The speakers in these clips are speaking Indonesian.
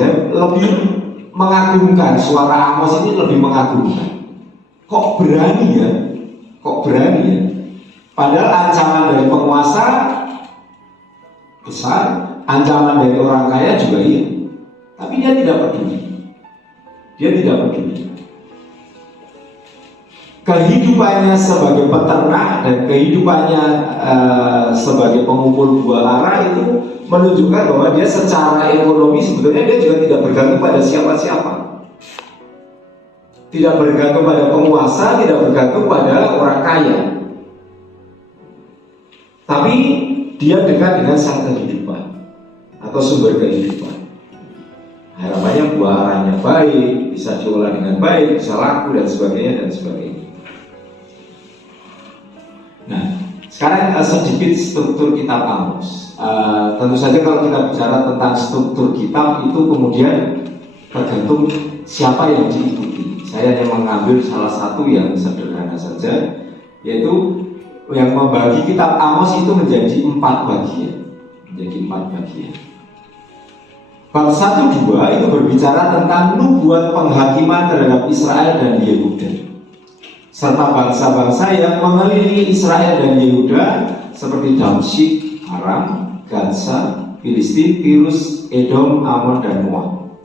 saya lebih mengagumkan, suara Amos ini lebih mengagumkan. Kok berani ya? Kok berani ya? Padahal ancaman dari penguasa besar, ancaman dari orang kaya juga iya. Tapi dia tidak peduli. Dia tidak peduli. Kehidupannya sebagai peternak dan kehidupannya sebagai pengumpul buah ara itu menunjukkan bahwa dia secara ekonomi sebetulnya dia juga tidak bergantung pada siapa-siapa. Tidak bergantung pada penguasa, tidak bergantung pada orang kaya. Tapi dia dekat dengan sang kehidupan atau sumber kehidupan. Harapannya buah aranya baik, bisa diolah dengan baik, bisa laku dan sebagainya dan sebagainya. Nah, sekarang sedikit struktur kitab Amos. Tentu saja kalau kita bicara tentang struktur kitab itu kemudian tergantung siapa yang diikuti. Saya hanya mengambil salah satu yang sederhana saja, yaitu yang membagi kitab Amos itu menjadi 4 bagian. Bab 1-2 itu berbicara tentang nubuat penghakiman terhadap Israel dan Yehuda, serta bangsa-bangsa yang mengelilingi Israel dan Yehuda seperti Damsyik, Aram, Gaza, Filistin, Tirus, Edom, Amon, dan Moab.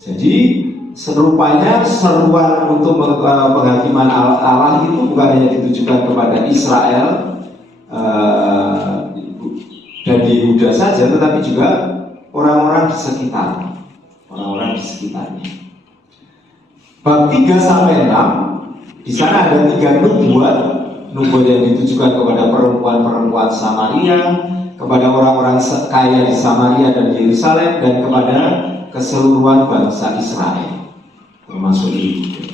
Jadi serupanya seruan untuk penghakiman Allah itu bukan hanya ditujukan kepada Israel dan Yehuda saja, tetapi juga orang-orang di sekitar, sekitarnya. Bab 3-6 di sana ada 3 nubuat yang ditujukan kepada perempuan-perempuan Samaria, kepada orang-orang kaya di Samaria dan Yerusalem, dan kepada keseluruhan bangsa Israel, termasuk Yehuda.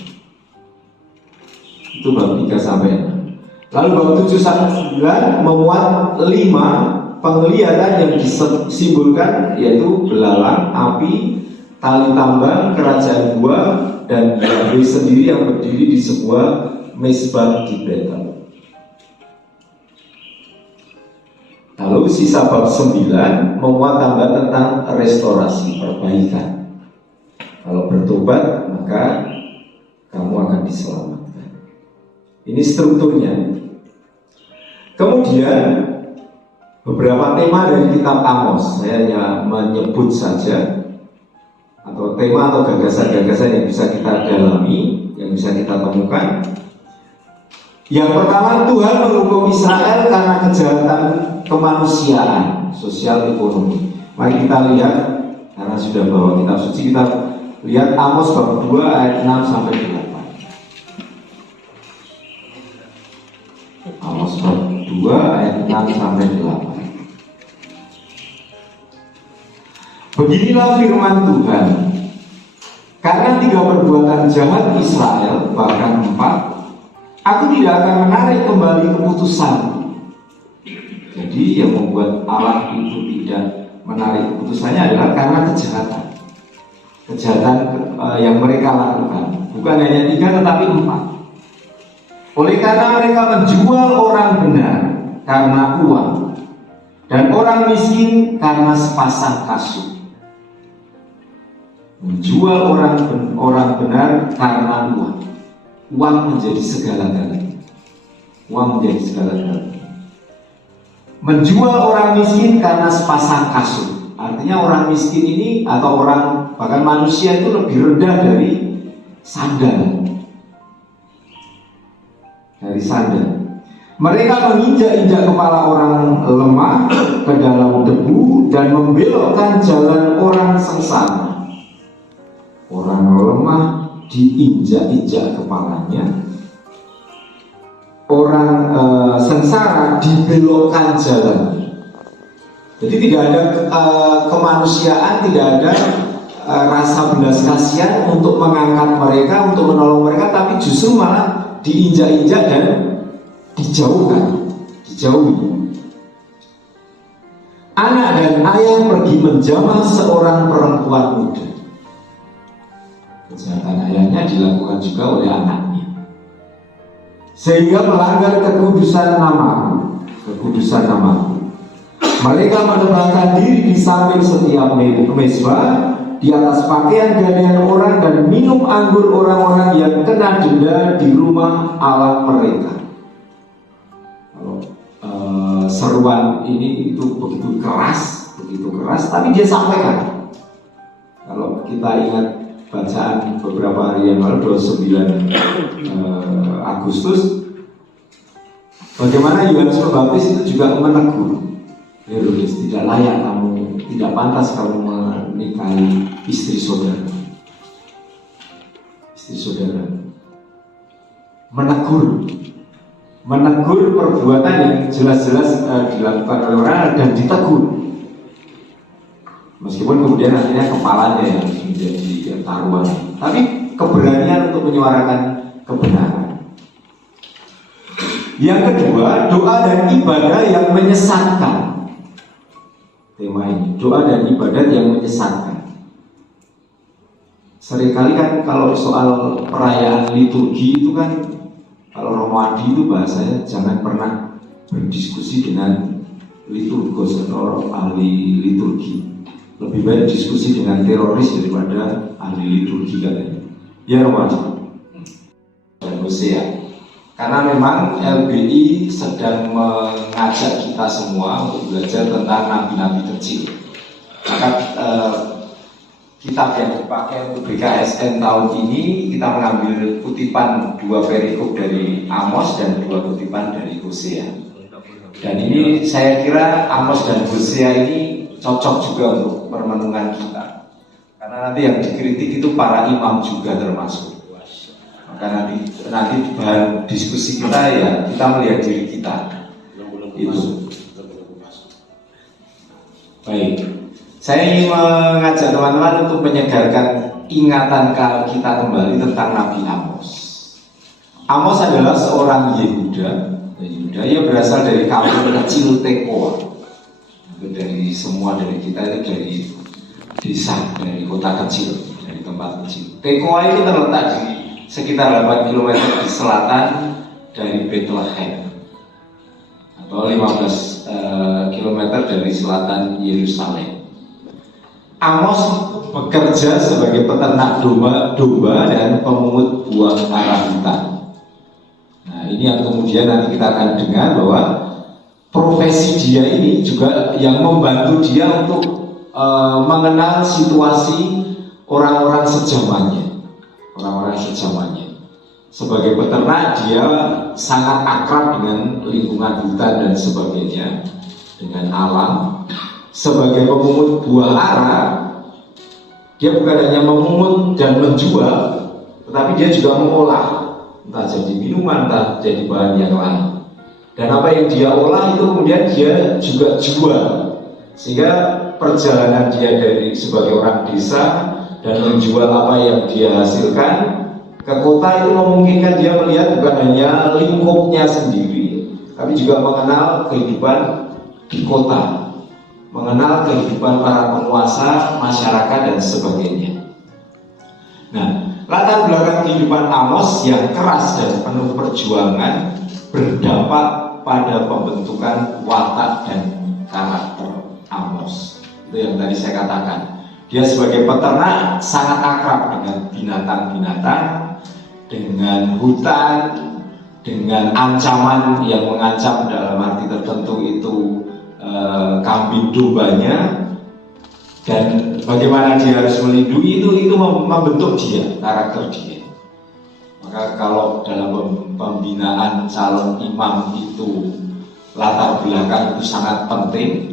Itu bab 3-6. Lalu bab 7-9 memuat 5 penglihatan yang disimbolkan, yaitu belalang, api, tali tambang, kerajaan buah, dan Yahweh sendiri yang berdiri di sebuah mezbah di Betel. Lalu sisa bab 9 memuat tambahan tentang restorasi, perbaikan. Kalau bertobat maka kamu akan diselamatkan. Ini strukturnya. Kemudian beberapa tema dari kitab Amos, saya hanya menyebut saja, atau tema atau gagasan-gagasan yang bisa kita dalami, yang bisa kita temukan. Yang pertama, Tuhan menghukum Israel karena kejahatan kemanusiaan, sosial ekonomi. Mari kita lihat, karena sudah bawa kitab suci, kita lihat Amos bab 2 ayat 6-8. Amos bab 2 ayat 6-8. Beginilah firman Tuhan, karena 3 perbuatan jahat Israel, bahkan 4, aku tidak akan menarik kembali keputusan. Jadi yang membuat Allah itu tidak menarik keputusannya adalah karena kejahatan yang mereka lakukan. Bukan hanya 3 tetapi 4. Oleh karena mereka menjual orang benar karena uang, dan orang miskin karena sepasang kasut. Menjual orang benar karena uang. Uang menjadi segala-galanya. Menjual orang miskin karena sepasang kasut. Artinya orang miskin ini atau orang bahkan manusia itu lebih rendah dari sandal. Mereka menginjak-injak kepala orang lemah ke dalam debu dan membelokkan jalan orang sengsara. Orang lemah diinjak-injak kepalanya, orang sengsara dibelokkan jalan. Jadi tidak ada kemanusiaan, tidak ada rasa belas kasihan untuk mengangkat mereka, untuk menolong mereka, tapi justru malah diinjak-injak dan dijauhi. Anak dan ayah pergi menjamah seorang perempuan muda. Kejahatan ayahnya dilakukan juga oleh anaknya, sehingga melanggar kekudusan namaku. Mereka menempatkan diri di samping setiap mezbah, di atas pakaian gadaian orang, dan minum anggur orang-orang yang kena denda di rumah Allah mereka. Kalau seruan ini itu begitu keras, tapi dia sampaikan. Kalau kita ingat bacaan beberapa hari yang lalu, 29 Agustus, bagaimana Yohanes Pembaptis itu juga menegur Herodes, tidak layak kamu, tidak pantas kamu menikahi istri saudara. Menegur perbuatan yang jelas-jelas dilakukan oleh orang dan ditegur. Meskipun kemudian akhirnya kepalanya yang menjadi taruhan, tapi keberanian untuk menyuarakan kebenaran. Yang kedua, doa dan ibadah yang menyesatkan. Tema ini, doa dan ibadat yang menyesatkan. Seringkali kan kalau soal perayaan liturgi itu kan, kalau Romo Adi itu bahasanya jangan pernah berdiskusi dengan liturgos atau ahli liturgi. Lebih baik diskusi dengan teroris daripada ahli liturgi katanya. Ya Romo Adi dan Hosea. Karena memang LBI sedang mengajak kita semua untuk belajar tentang nabi-nabi kecil. Maka kitab yang dipakai untuk BKSN tahun ini kita mengambil kutipan 2 perikop dari Amos dan 2 kutipan dari Hosea. Dan ini saya kira Amos dan Hosea ini cocok juga untuk permenungan kita. Karena nanti yang dikritik itu para imam juga termasuk. Maka nanti bahan diskusi kita ya kita melihat diri kita itu. Baik, saya ingin mengajak teman-teman untuk menyegarkan ingatan kita kembali tentang Nabi Amos. Amos adalah seorang Yehuda. Ia berasal dari kampung kecil Tekoa. Dari kita itu dari desa, dari kota kecil, dari tempat kecil. Tekoa itu terletak di sekitar 8 km di selatan dari Bethlehem atau 15 km dari selatan Yerusalem. Amos bekerja sebagai peternak domba dan pemungut buah arahutan. Nah, ini yang kemudian nanti kita akan dengar bahwa profesi dia ini juga yang membantu dia untuk mengenal situasi orang-orang sejamannya. Sebagai peternak dia sangat akrab dengan lingkungan hutan dan sebagainya, dengan alam. Sebagai pemungut buah ara, dia bukan hanya memungut dan menjual, tetapi dia juga mengolah, entah jadi minuman, entah jadi bahan yang lain. Dan apa yang dia olah itu kemudian dia juga jual, sehingga perjalanan dia dari sebagai orang desa dan menjual apa yang dia hasilkan ke kota itu memungkinkan dia melihat bukan hanya lingkupnya sendiri, tapi juga mengenal kehidupan di kota, mengenal kehidupan para penguasa, masyarakat dan sebagainya. Nah, latar belakang kehidupan Amos yang keras dan penuh perjuangan berdampak pada pembentukan watak dan karakter Amos. Itu yang tadi saya katakan. Dia sebagai peternak sangat akrab dengan binatang-binatang, dengan hutan, dengan ancaman yang mengancam dalam arti tertentu itu kambing dombanya, dan bagaimana dia harus melindungi itu membentuk dia, karakter dia. Maka kalau dalam pembinaan calon imam itu latar belakang itu sangat penting.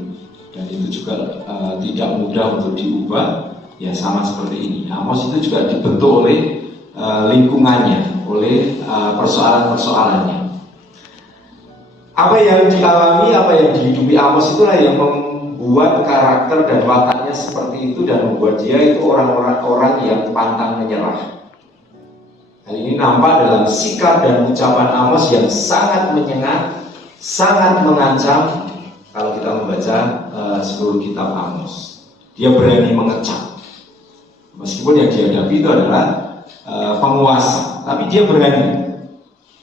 Dan itu juga tidak mudah untuk diubah. Ya sama seperti ini, Amos itu juga dibentuk oleh lingkungannya, oleh persoalan-persoalannya. Apa yang dialami, apa yang dihidupi Amos itulah yang membuat karakter dan wataknya seperti itu, dan membuat dia itu orang yang pantang menyerah. Hal ini nampak dalam sikap dan ucapan Amos yang sangat menyengat, sangat mengancam. Kalau kita membaca seluruh kitab Amos, dia berani mengecam. Meskipun yang dihadapi itu adalah penguasa, tapi dia berani,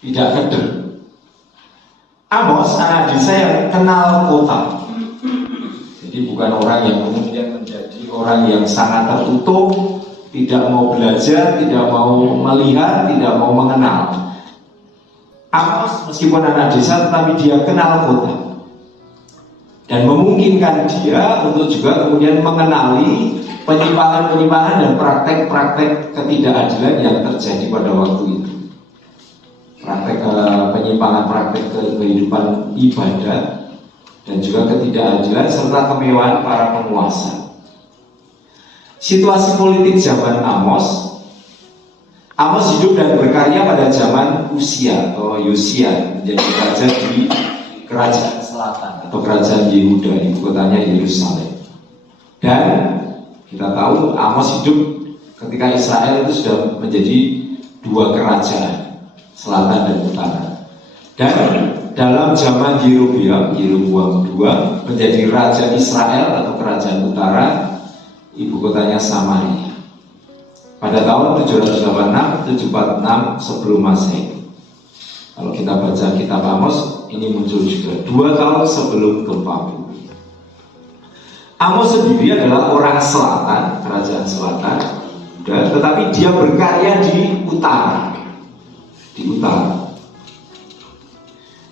tidak keder. Amos anak desa yang kenal kota. Jadi bukan orang yang kemudian menjadi orang yang sangat tertutup, tidak mau belajar, tidak mau melihat, tidak mau mengenal. Amos meskipun anak desa tetapi dia kenal kota dan memungkinkan dia untuk juga kemudian mengenali penyimpangan-penyimpangan dan praktek-praktek ketidakadilan yang terjadi pada waktu itu. Praktek penyimpangan praktek kehidupan ibadat dan juga ketidakadilan serta kemewahan para penguasa. Situasi politik zaman Amos hidup dan berkarya pada zaman Usia atau Yosia, menjadi raja di kerajaan selatan atau kerajaan Yehuda, ibu kotanya Yerusalem. Dan kita tahu Amos hidup ketika Israel itu sudah menjadi dua kerajaan, selatan dan utara. Dan dalam zaman Yeroboam II menjadi raja Israel atau kerajaan utara, ibu kotanya Samaria. Pada tahun 786-746 sebelum Masehi. Kalau kita baca kitab Amos, ini muncul juga 2 tahun sebelum gempa bumi. Amos sendiri adalah orang selatan, kerajaan selatan, tetapi dia berkarya di utara. Di utara.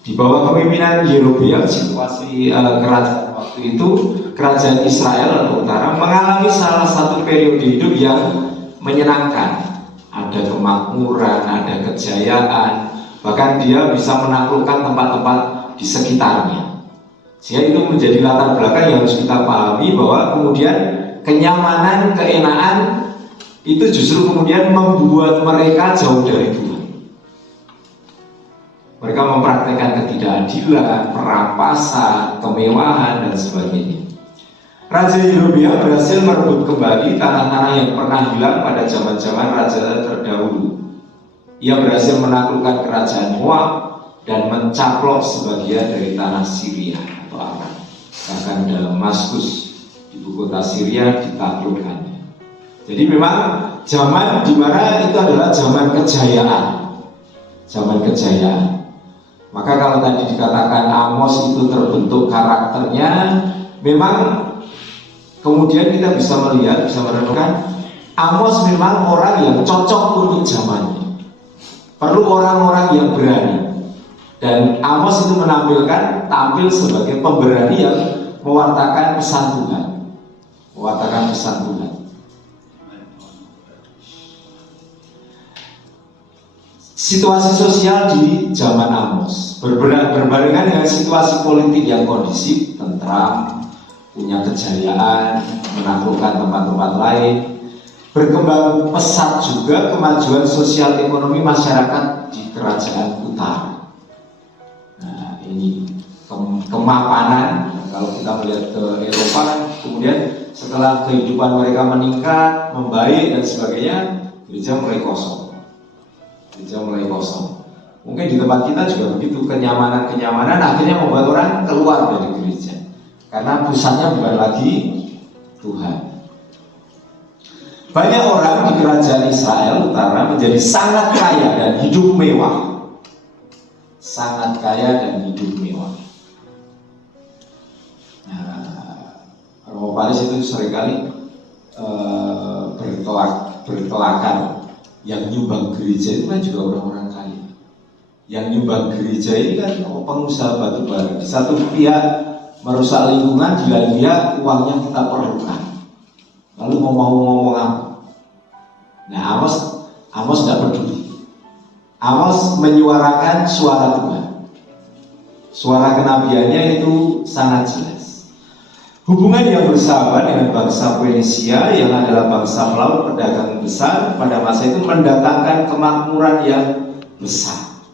Di bawah kepemimpinan Yeroboam, situasi kerajaan waktu itu, kerajaan Israel atau utara mengalami salah satu periode hidup yang menyenangkan. Ada kemakmuran, ada kejayaan, bahkan dia bisa menaklukkan tempat-tempat di sekitarnya. Sehingga itu menjadi latar belakang yang harus kita pahami, bahwa kemudian kenyamanan, keenaan itu justru kemudian membuat mereka jauh dari Tuhan. Mereka mempraktikkan ketidakadilan, perampasan, kemewahan dan sebagainya. Raja Yeroboam berhasil merebut kembali tanah-tanah yang pernah hilang pada zaman-zaman raja terdahulu. Ia berhasil menaklukkan kerajaan Moab dan mencaplok sebagian dari tanah Syria atau Aram. Bahkan Damaskus, ibu kota Syria, ditaklukkannya. Jadi memang zaman di mana itu adalah zaman kejayaan. Zaman kejayaan. Maka kalau tadi dikatakan Amos itu terbentuk karakternya, memang kemudian kita bisa melihat, bisa merenungkan, Amos memang orang yang cocok untuk zamannya. Perlu orang-orang yang berani. Dan Amos itu tampil sebagai pemberani yang mewartakan pesan Tuhan. Mewartakan pesan Tuhan. Situasi sosial di zaman Amos berbarengan dengan situasi politik yang kondisif, tentram, punya kejayaan, menaklukkan tempat-tempat lain. Berkembang pesat juga kemajuan sosial ekonomi masyarakat di kerajaan utara. Nah, ini kemapanan. Kalau kita melihat ke Eropa, kemudian setelah kehidupan mereka meningkat, membaik dan sebagainya, gereja mulai kosong. Mungkin di tempat kita juga begitu, kenyamanan akhirnya membuat orang keluar dari gereja. Karena pusatnya bukan lagi Tuhan. Banyak orang di kerajaan Israel utara menjadi sangat kaya dan hidup mewah. Sangat kaya dan hidup mewah. Nah, Romo Paris itu seringkali bertolakan. Yang nyumbang gereja itu kan juga orang-orang kaya. Yang nyumbang gereja ini kan pengusaha batubara. Di satu pihak merusak lingkungan, di lain pihak uangnya kita perlukan. Lalu mau ngomong apa? Nah, Amos tidak peduli. Amos menyuarakan suara Tuhan. Suara kenabiannya itu sangat jelas. Hubungan yang bersahabat dengan bangsa Fenisia yang adalah bangsa pelaut pedagang besar pada masa itu mendatangkan kemakmuran yang besar.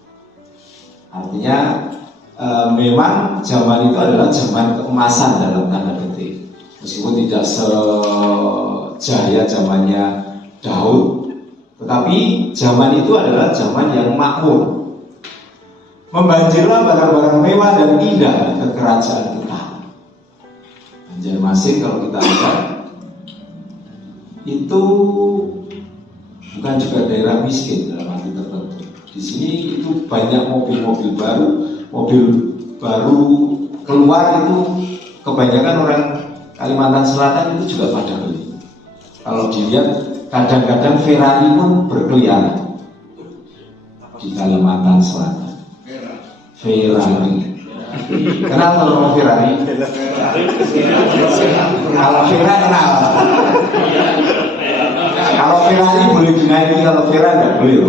Artinya memang zaman itu adalah zaman keemasan dalam tanda petik. Meskipun tidak sejaya zamannya Daud, tetapi zaman itu adalah zaman yang makmur. Membanjirlah barang-barang mewah dan indah ke kerajaan utara. Banjarmasin kalau kita lihat itu bukan juga daerah miskin dalam arti tertentu. Di sini itu banyak mobil-mobil baru keluar itu kebanyakan orang Kalimantan Selatan itu juga pada beli. Kalau dilihat kadang-kadang Ferrari pun berkeliaran di Kalimantan Selatan. Ferrari. Kenal kalau Ferrari? Kalau Ferrari kenal. Kalau Ferrari boleh dinaiki, kalau Ferrari nggak boleh.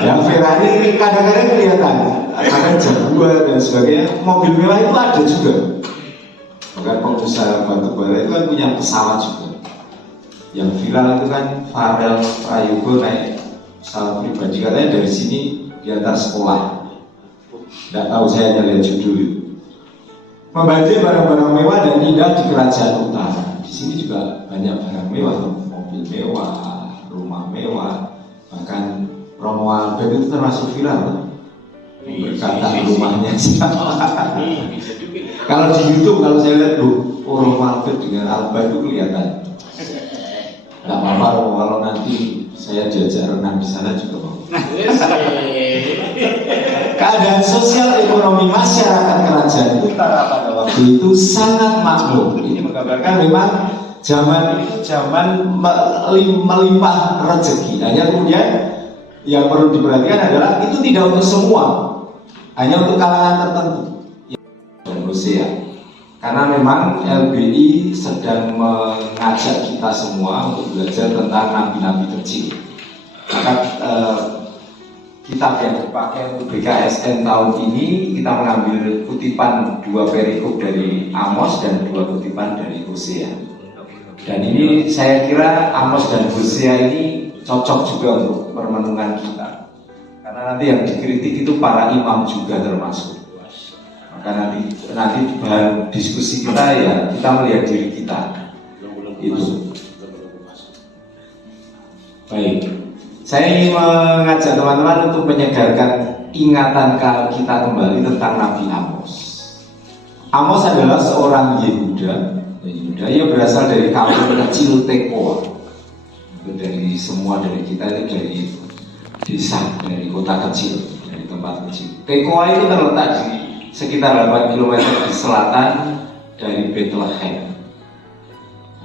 Yang Ferrari ini kadang-kadang kelihatan, ada Jaguar dan sebagainya. Mobil mewah itu ada juga. Bahkan pengusaha batubara itu kan punya pesawat juga. Yang viral itu kan Farel Prayogo naik pesawat pribadi, katanya dari sini diantar sekolah. Tidak tahu, saya hanya lihat judul itu. Membajai barang-barang mewah dan indah di Kerajaan Utara. Di sini juga banyak barang mewah, mobil mewah, rumah mewah, bahkan Romo Albert itu termasuk viral. Berkata rumahnya siapa? Kalau di YouTube, kalau saya lihat Romo Albert dengan Albert itu kelihatan. Tidak apa-apa kalau nanti saya diajak renang di sana juga mau. Keadaan sosial ekonomi masyarakat Kerajaan Utara pada waktu itu sangat makmur. Ini menggambarkan memang zaman itu zaman melimpah rezeki. Hanya kemudian yang perlu diperhatikan adalah itu tidak untuk semua, hanya untuk kalangan tertentu. Dan Hosea, karena memang LBI sedang mengajak kita semua untuk belajar tentang nabi-nabi kecil. Maka kitab yang dipakai untuk BKSN tahun ini kita mengambil kutipan 2 perikop dari Amos dan 2 kutipan dari Hosea. Dan ini saya kira Amos dan Hosea ini cocok juga untuk permenungan kita. Karena nanti yang dikritik itu para imam juga termasuk. Maka nanti bahan diskusi kita ya kita melihat diri kita. Itu. Baik. Saya ingin mengajak teman-teman untuk menyegarkan ingatan kita kembali tentang Nabi Amos. Amos adalah seorang Yehuda. Ia berasal dari kampung kecil Tekoa. Dari semua dari kita itu dari desa, dari kota kecil, dari tempat kecil. Tekoa itu terletak di sekitar 8 km di selatan dari Bethlehem,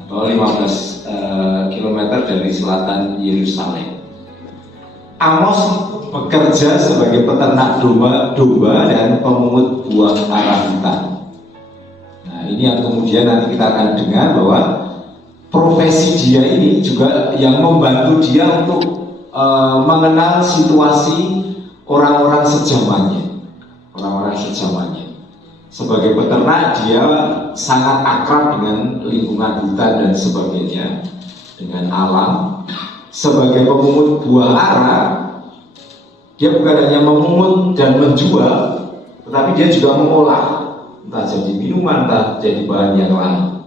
atau 15 km dari selatan Yerusalem. Amos bekerja sebagai peternak domba dan pemungut buah karabitan. Nah, ini yang kemudian nanti kita akan dengar bahwa profesi dia ini juga yang membantu dia untuk mengenal situasi orang-orang sejamannya. Sebagai peternak dia sangat akrab dengan lingkungan hutan dan sebagainya, dengan alam. Sebagai pemungut buah ara, dia bukan hanya memungut dan menjual, tetapi dia juga mengolah, entah jadi minuman, entah jadi bahan yang lain.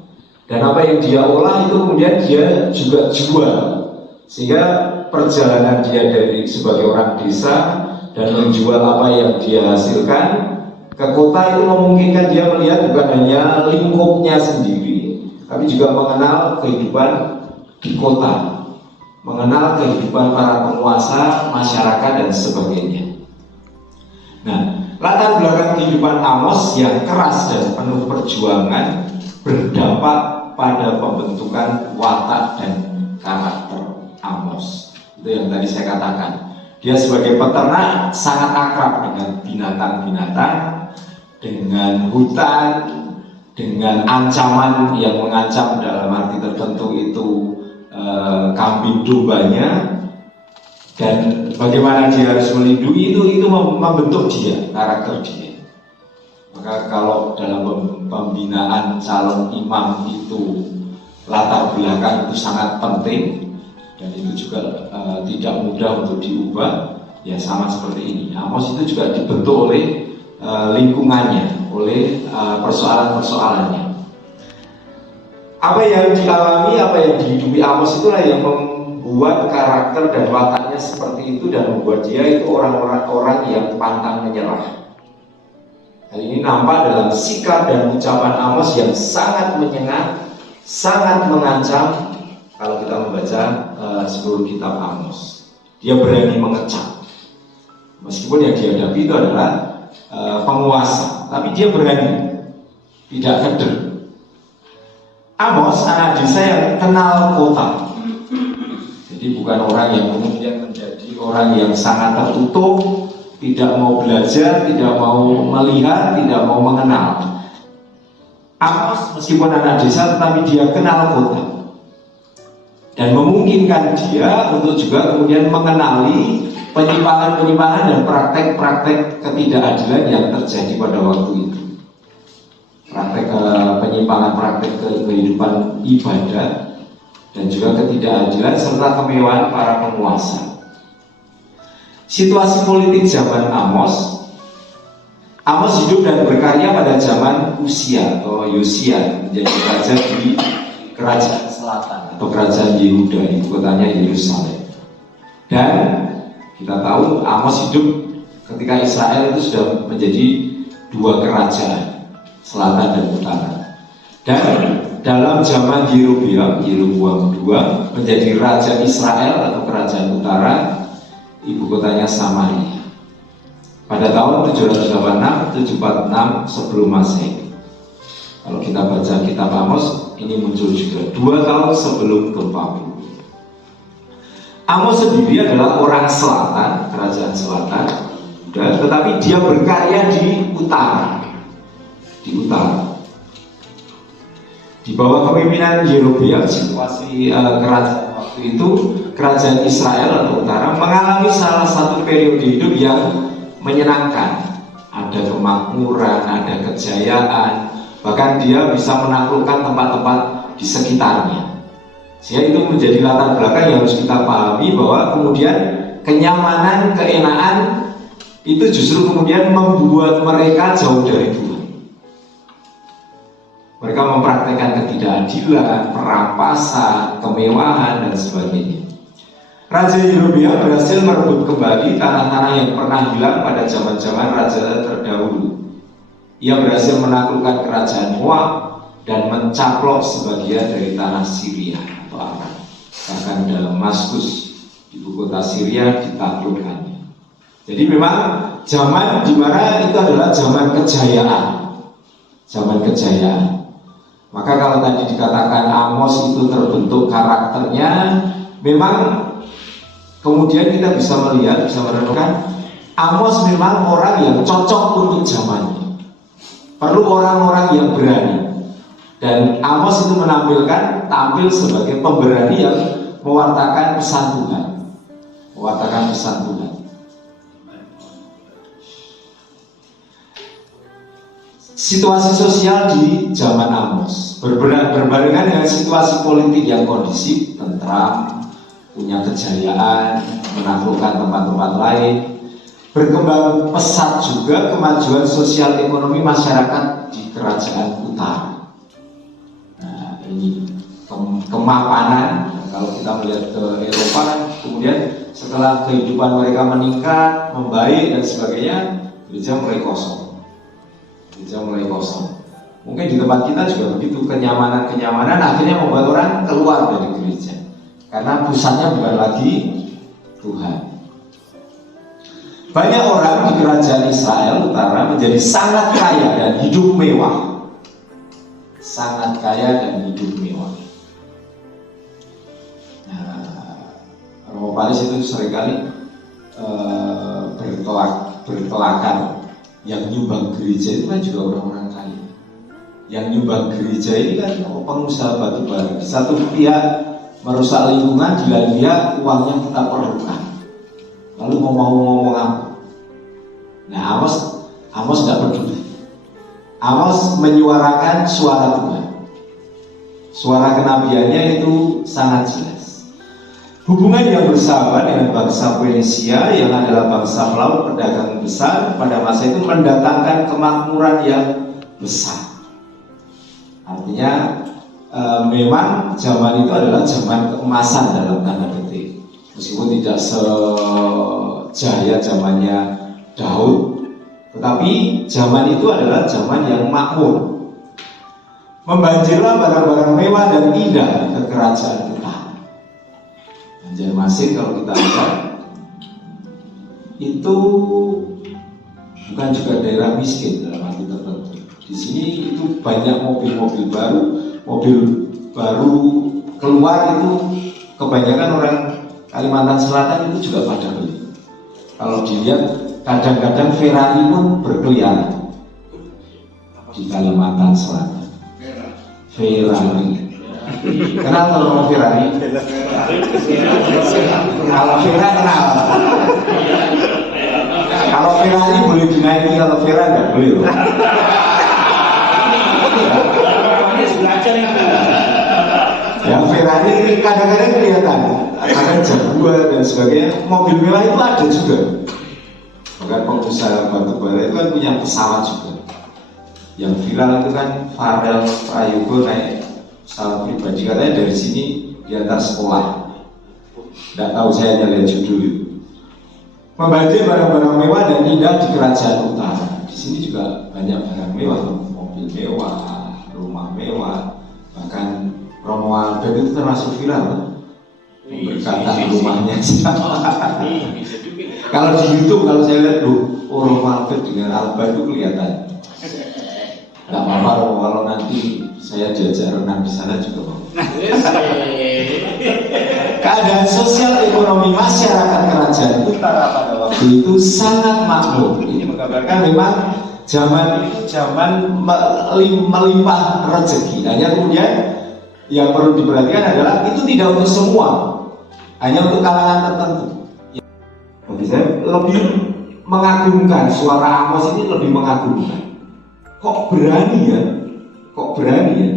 Dan apa yang dia olah itu kemudian dia juga jual, sehingga perjalanan dia dari sebagai orang desa dan menjual apa yang dia hasilkan ke kota itu memungkinkan dia melihat bukan hanya lingkupnya sendiri, tapi juga mengenal kehidupan di kota, mengenal kehidupan para penguasa, masyarakat dan sebagainya. Nah, latar belakang kehidupan Amos yang keras dan penuh perjuangan berdampak pada pembentukan watak dan karakter Amos. Itu yang tadi saya katakan. Dia sebagai peternak sangat akrab dengan binatang-binatang, dengan hutan, dengan ancaman yang mengancam dalam arti tertentu itu kambing dombanya, dan bagaimana dia harus melindungi itu membentuk dia, karakter dia. Maka kalau dalam pembinaan calon imam itu latar belakang itu sangat penting, dan itu juga tidak mudah untuk diubah. Ya sama seperti ini, Amos itu juga dibentuk oleh lingkungannya, oleh persoalan-persoalannya. Apa yang dialami, apa yang dihidupi Amos itulah yang membuat karakter dan wataknya seperti itu dan membuat dia itu orang yang pantang menyerah. Hal ini nampak dalam sikap dan ucapan Amos yang sangat menyengat, sangat mengancam. Kalau kita membaca seluruh kitab Amos, dia berani mengecam. Meskipun yang dihadapi itu adalah penguasa, tapi dia berani, tidak keder. Amos anak desa yang kenal kota, jadi bukan orang yang kemudian menjadi orang yang sangat tertutup, tidak mau belajar, tidak mau melihat, tidak mau mengenal. Amos meskipun anak desa tetapi dia kenal kota dan memungkinkan dia untuk juga kemudian mengenali penyimpangan-penyimpangan dan praktek-praktek ketidakadilan yang terjadi pada waktu itu. Praktek penyimpangan praktek kehidupan ibadah dan juga ketidakadilan serta kemewahan para penguasa. Situasi politik zaman Amos hidup dan berkarya pada zaman Usia atau Yosia, menjadi raja di kerajaan selatan atau kerajaan Yehuda, ibu kotanya Yerusalem. Dan kita tahu Amos hidup ketika Israel itu sudah menjadi dua kerajaan, selatan dan utara. Dan dalam zaman Yeroboam II menjadi raja Israel atau kerajaan utara, ibu kotanya Samaria. Pada tahun 786-746 sebelum Masehi. Kalau kita baca kitab Amos, ini muncul juga 2 tahun sebelum gempa bumi. Amos sendiri adalah orang selatan, kerajaan selatan, tetapi dia berkarya di utara. Di utara. Di bawah kepemimpinan Yeroboam, situasi kerajaan waktu itu, kerajaan Israel atau utara mengalami salah satu periode hidup yang menyenangkan. Ada kemakmuran, ada kejayaan, bahkan dia bisa menaklukkan tempat-tempat di sekitarnya. Sehingga itu menjadi latar belakang yang harus kita pahami, bahwa kemudian kenyamanan, keenaan itu justru kemudian membuat mereka jauh dari Tuhan. Mereka mempraktekkan ketidakadilan, perampasan, kemewahan, dan sebagainya. Raja Yeroboam berhasil merebut kembali tanah-tanah yang pernah hilang pada zaman-zaman raja terdahulu. Ia berhasil menaklukkan kerajaan Moab dan mencaplok sebagian dari tanah Syria atau Aram. Bahkan Damaskus, ibu kota Syria, ditaklukkannya. Jadi memang zaman di mana itu adalah zaman kejayaan. Zaman kejayaan. Maka kalau tadi dikatakan Amos itu terbentuk karakternya, memang kemudian kita bisa melihat, bisa merenungkan, Amos memang orang yang cocok untuk zamannya. Perlu orang-orang yang berani. Dan Amos itu tampil sebagai pemberani yang mewartakan pesan Tuhan. Mewartakan pesan Tuhan. Situasi sosial di zaman Amos berbarengan dengan situasi politik yang kondisif, tentram, punya kejayaan, menaklukkan tempat-tempat lain. Berkembang pesat juga kemajuan sosial ekonomi masyarakat di kerajaan utara. Nah, ini kemapanan. Kalau kita melihat ke Eropa, kemudian setelah kehidupan mereka meningkat, membaik dan sebagainya, gereja mulai kosong. Mungkin di tempat kita juga begitu, kenyamanan akhirnya membuat orang keluar dari gereja. Karena pusatnya bukan lagi Tuhan. Banyak orang di kerajaan Israel utara menjadi sangat kaya dan hidup mewah. Sangat kaya dan hidup mewah. Nah, Romo Paris itu seringkali berkelakar. Yang nyumbang gereja itu kan juga orang-orang kaya. Yang nyumbang gereja ini kan pengusaha batu bara. Di satu pihak merusak lingkungan, di lain pihak uangnya kita perlukan. Lalu mau ngomong apa? Nah, Amos tidak peduli. Amos menyuarakan suara Tuhan. Suara kenabiannya itu sangat jelas. Hubungan yang bersahabat dengan bangsa Fenisia yang adalah bangsa pelaut pedagang besar pada masa itu mendatangkan kemakmuran yang besar. Artinya memang zaman itu adalah zaman keemasan dalam tanda petik. Meskipun tidak sejaya zamannya Daud, tetapi zaman itu adalah zaman yang makmur. Membanjirlah barang-barang mewah dan indah ke kerajaan utara. Banjarmasin kalau kita lihat itu bukan juga daerah miskin dalam arti tertentu. Di sini itu banyak mobil-mobil baru keluar itu kebanyakan orang Kalimantan Selatan itu juga pada beli. Kalau dilihat kadang-kadang Ferrari pun berkeliaran di Kalimantan Selatan. Ferrari. Kenal kalau Ferrari? Kalau Ferrari kenal. Kalau Ferrari boleh dinaiki, kalau Ferrari nggak boleh loh. Ya Ferrari ini kadang-kadang kelihatan, ada Jaguar dan sebagainya. Mobil mewah itu ada juga. Bahkan pengusaha batubara itu kan punya pesawat juga. Yang viral itu kan Farel Prayogo naik pesawat pribadi, katanya dari sini diantar sekolah. Tidak tahu, saya hanya lihat judul itu. Membanding barang-barang mewah dan indah di Kerajaan Utara. Di sini juga banyak barang mewah, mobil mewah, rumah mewah, bahkan Romo Albert itu termasuk viral. Berkata rumahnya siapa? Kalau di YouTube, kalau saya lihat Romo Albert dengan Albert itu kelihatan. Tidak apa-apa kalau nanti saya diajak renang di sana juga mau. Keadaan sosial ekonomi masyarakat Kerajaan Utara pada waktu itu sangat makmur. Ini menggambarkan memang zaman itu zaman melimpah rezeki. Hanya kemudian yang perlu diperhatikan adalah itu tidak untuk semua, hanya untuk kalangan tertentu. Bagi saya lebih mengagumkan, suara Amos ini lebih mengagumkan. Kok berani ya? Kok berani ya?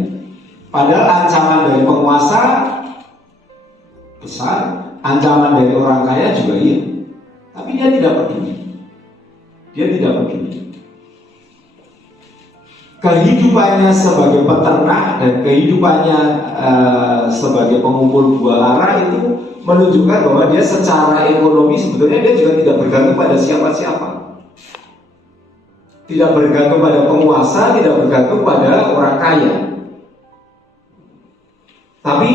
Padahal ancaman dari penguasa besar, ancaman dari orang kaya juga iya. Tapi dia tidak peduli. Dia tidak peduli. Kehidupannya sebagai peternak dan kehidupannya sebagai pengumpul buah ara itu menunjukkan bahwa dia secara ekonomi sebetulnya dia juga tidak bergantung pada siapa-siapa. Tidak bergantung pada penguasa, tidak bergantung pada orang kaya. Tapi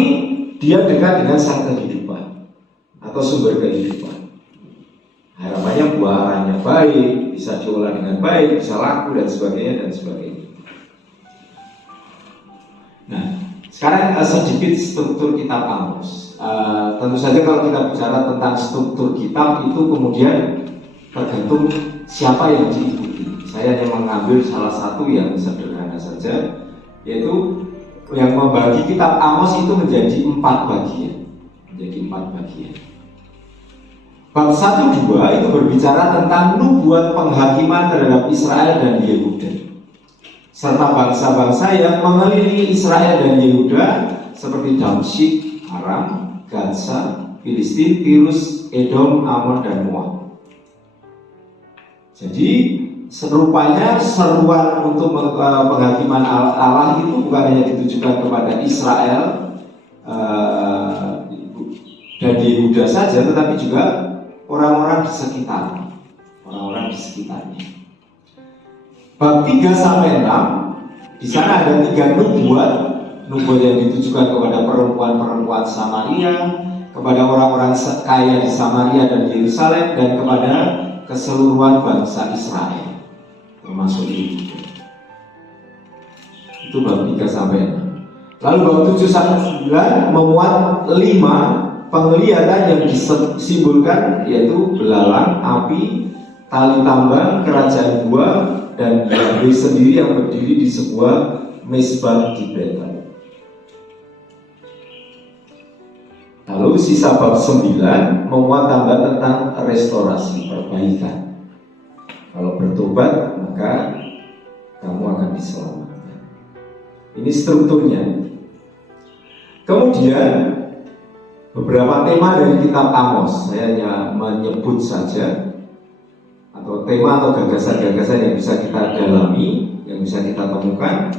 dia dekat dengan sang kehidupan atau sumber kehidupan. Harapannya buah aranya baik, bisa diolah dengan baik, bisa laku dan sebagainya dan sebagainya. Nah, sekarang sedikit struktur kitab Amos. Tentu saja kalau kita bicara tentang struktur kitab itu kemudian tergantung siapa yang diikuti. Saya hanya mengambil salah satu yang sederhana saja, yaitu yang membagi kitab Amos itu menjadi 4 bagian. Bab 1-2 itu berbicara tentang nubuat penghakiman terhadap Israel dan Yehuda, serta bangsa-bangsa yang mengelilingi Israel dan Yehuda seperti Damsyik, Aram, Gaza, Filistin, Tirus, Edom, Amon, dan Moab. Jadi serupanya seruan untuk penghakiman Allah itu bukan hanya ditujukan kepada Israel dan Yehuda saja, tetapi juga orang-orang di sekitar, sekitarnya. Bab 3-6 di sana ada 3 nubuat yang ditujukan kepada perempuan-perempuan Samaria, kepada orang-orang kaya di Samaria dan Yerusalem, dan kepada keseluruhan bangsa Israel, termasuk Yehuda. Itu bab 3-6. Lalu bab 7-9 memuat 5 penglihatan yang disimbolkan, yaitu belalang, api, tali tambang, kerajaan buah, dan Yahweh sendiri yang berdiri di sebuah mezbah di Betel. Lalu sisa bab 9 memuat tambahan tentang restorasi, perbaikan. Kalau bertobat maka kamu akan diselamatkan. Ini strukturnya. Kemudian beberapa tema dari kitab Amos, saya hanya menyebut saja, atau tema atau gagasan-gagasan yang bisa kita dalami, yang bisa kita temukan.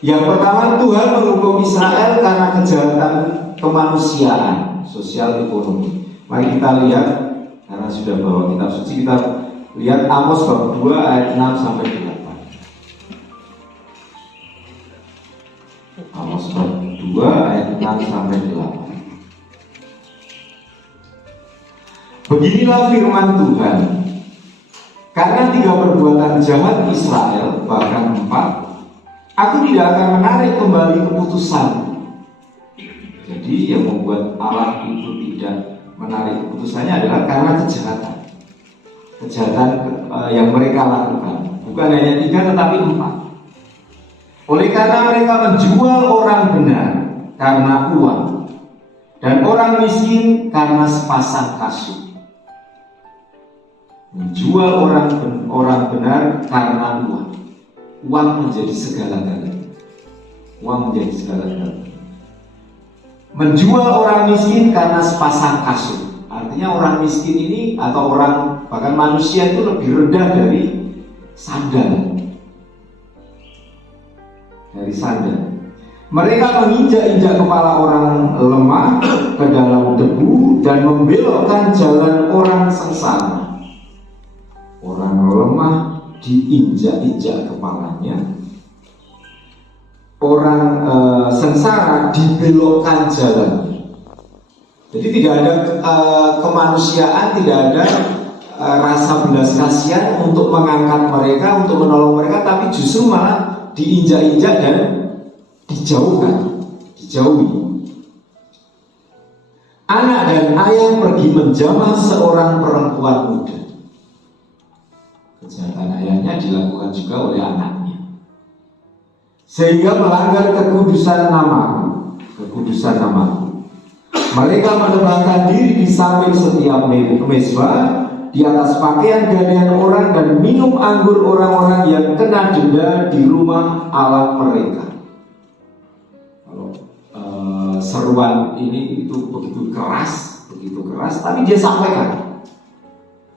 Yang pertama, Tuhan menghukum Israel karena kejahatan kemanusiaan, sosial ekonomi. Mari kita lihat, karena sudah bawa kitab suci, kita lihat Amos bab 2 ayat 6-8. Amos bab 2 ayat 6-8. Beginilah firman Tuhan. Karena 3 perbuatan jahat Israel, bahkan 4, aku tidak akan menarik kembali keputusan. Jadi yang membuat Allah itu tidak menarik keputusannya adalah karena kejahatan. Kejahatan yang mereka lakukan. Bukan hanya 3 tetapi 4. Oleh karena mereka menjual orang benar karena uang, dan orang miskin karena sepasang kasut. Menjual orang benar karena uang. Uang menjadi segala-galanya. Uang menjadi segala-galanya. Menjual orang miskin karena sepasang kasut. Artinya orang miskin ini atau orang bahkan manusia itu lebih rendah dari sandal. Dari sandal. Mereka menginjak-injak kepala orang lemah ke dalam debu dan membelokkan jalan orang sengsara. Orang lemah diinjak-injak kepalanya, orang sengsara dibelokkan jalannya. Jadi tidak ada kemanusiaan, tidak ada rasa belas kasihan untuk mengangkat mereka, untuk menolong mereka, tapi justru malah diinjak-injak dan dijauhi. Anak dan ayah pergi menjamah seorang perempuan muda. Kejahatan ayahnya dilakukan juga oleh anaknya, sehingga melanggar kekudusan namaku. Mereka menebangkan diri di samping setiap mezbah, di atas pakaian gadaian orang, dan minum anggur orang-orang yang kena denda di rumah Allah mereka. Kalau seruan ini itu begitu keras, tapi dia sampaikan.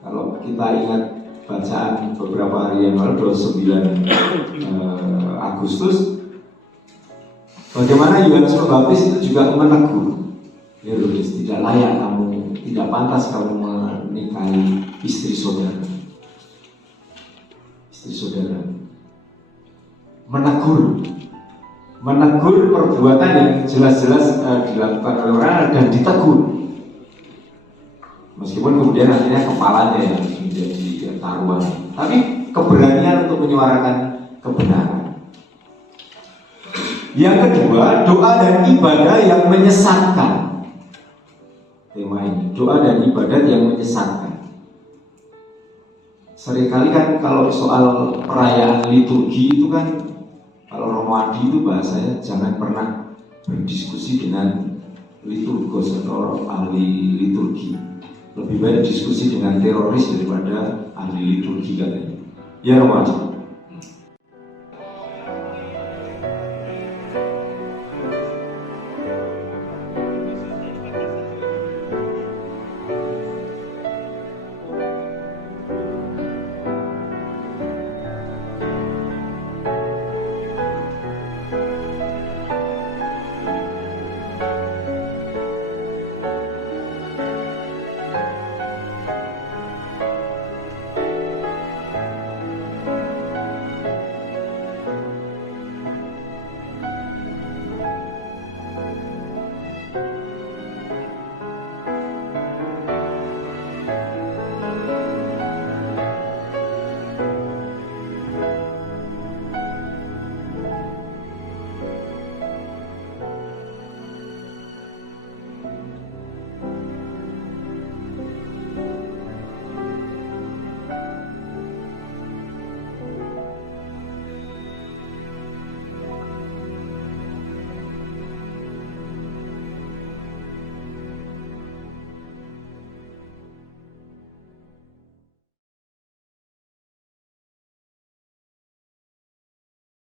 Kalau kita ingat bacaan beberapa hari yang lalu, 29 Agustus, bagaimana Yohanes Pembaptis itu juga menegur, Herodes, tidak layak kamu, tidak pantas kamu menikahi istri saudara. Menegur perbuatan yang jelas-jelas dilakukan oleh orang dan ditegur. Meskipun kemudian akhirnya kepalanya yang menjadi taruhan, tapi keberanian untuk menyuarakan kebenaran. Yang kedua, doa dan ibadah yang menyesatkan. Tema ini, doa dan ibadat yang menyesatkan. Seringkali kan kalau soal perayaan liturgi itu kan, kalau Romadi itu bahasanya jangan pernah berdiskusi dengan liturgos atau ahli liturgi. Lebih baik diskusi dengan teroris daripada ahli liturgi katanya. Ya Romadi.